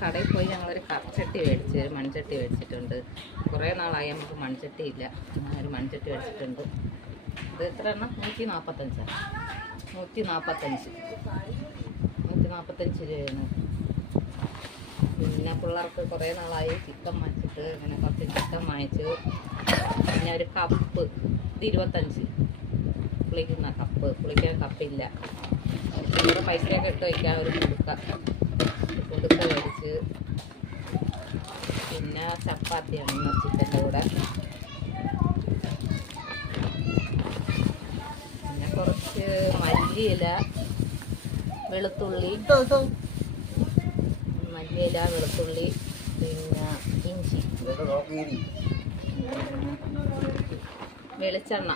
കടയിൽ പോയി ഞങ്ങളൊരു കറച്ചട്ടി മേടിച്ച് മൺചട്ടി മേടിച്ചിട്ടുണ്ട്. കുറേ നാളായി നമുക്ക് മൺചട്ടി ഇല്ല. ഒരു മൺചട്ടി മേടിച്ചിട്ടുണ്ട്. ഇത് എത്ര എണ്ണം? 145 രൂപയാണ്. പിന്നെ പിള്ളേർക്ക് കുറേ നാളായി ചിക്കൻ വാങ്ങിച്ചിട്ട് അങ്ങനെ കുറച്ച് ചിക്കൻ വാങ്ങിച്ചു. പിന്നെ ഒരു കപ്പ്, ഇത് 25 കുളിക്കുന്ന കപ്പ്. കുളിക്കാൻ കപ്പില്ല. ഇവിടെ പൈസയൊക്കെ ഇട്ട് വയ്ക്കാൻ ഒരു കുടുക്ക മേടിച്ച്. പിന്നെ ചപ്പാത്തിയാണ് ചിക്കൻ്റെ കൂടെ. പിന്നെ കുറച്ച് മല്ലിയില, വെളുത്തുള്ളി, പിന്നെ ഇഞ്ചി, വെളിച്ചെണ്ണ,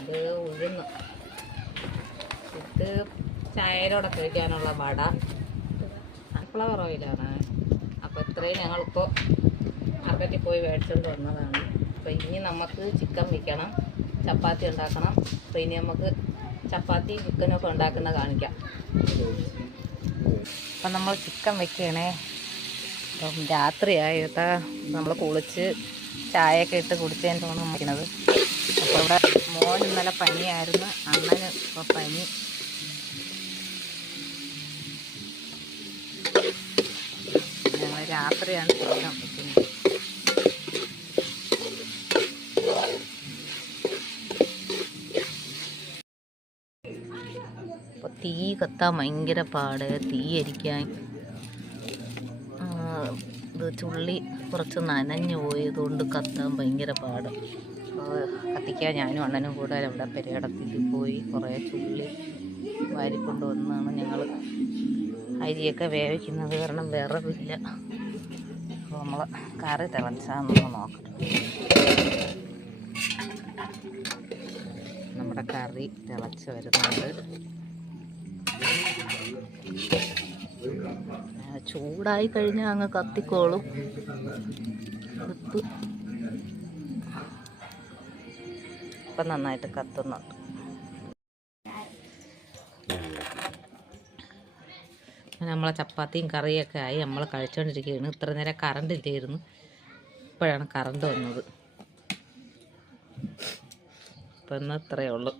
ഇത് ഉഴുന്ന്, ഇത് ചായയിലൂടെ കഴിക്കാനുള്ള വട, സൺഫ്ലവർ ഓയിലാണ്. അപ്പോൾ ഇത്രയും ഞങ്ങളിപ്പോൾ മാർക്കറ്റിൽ പോയി മേടിച്ചുകൊണ്ട് വന്നതാണ്. അപ്പോൾ ഇനി നമുക്ക് ചിക്കൻ വയ്ക്കണം, ചപ്പാത്തി ഉണ്ടാക്കണം. അപ്പോൾ ഇനി നമുക്ക് ചപ്പാത്തി ചിക്കനൊക്കെ ഉണ്ടാക്കുന്ന കാണിക്കാം. അപ്പം നമ്മൾ ചിക്കൻ വെക്കണേ. അപ്പം രാത്രിയായിട്ടാ നമ്മൾ കുളിച്ച് ചായയൊക്കെ ഇട്ട് കുടിച്ചതിന് തോന്നുന്നു വയ്ക്കുന്നത്. അപ്പോൾ ഇവിടെ മോൻ ഇന്നലെ പനിയായിരുന്നു, അണ്ണന് ഇപ്പോൾ പനി. ഞങ്ങൾ രാത്രിയാണ് ചിക്കൻ വെക്കുന്നത്. അപ്പോൾ തീ കത്താൻ ഭയങ്കര പാട്, തീ എരിക്കാൻ. ഇത് ചുള്ളി കുറച്ച് നനഞ്ഞു പോയതുകൊണ്ട് കത്താൻ ഭയങ്കര പാട്. കത്തിക്കാൻ ഞാനും അണ്ണനും കൂടെ അവിടെ പെരേടത്തിൽ പോയി കുറേ ചുള്ളി വാരിക്കൊണ്ട് വന്നാണ് ഞങ്ങൾ അരിയൊക്കെ വേവിക്കുന്നത്. കാരണം വിറവില്ല. അപ്പോൾ നമ്മൾ കറി തിളച്ചാന്നൊന്ന് നോക്കണം. നമ്മുടെ കറി തിളച്ച് വരുന്നുണ്ട്. ചൂടായി കഴിഞ്ഞാൽ അങ്ങ് കത്തിക്കോളും. ഇപ്പം നന്നായിട്ട് കത്തുന്നുണ്ട്. നമ്മളെ ചപ്പാത്തിയും കറിയൊക്കെ ആയി നമ്മൾ കഴിച്ചുകൊണ്ടിരിക്കുകയാണ്. ഇത്ര നേരം കറണ്ട് ഇല്ലായിരുന്നു, ഇപ്പോഴാണ് കറണ്ട് വന്നത്. ഇപ്പം ഇന്ന് ഇത്രയേ ഉള്ളൂ.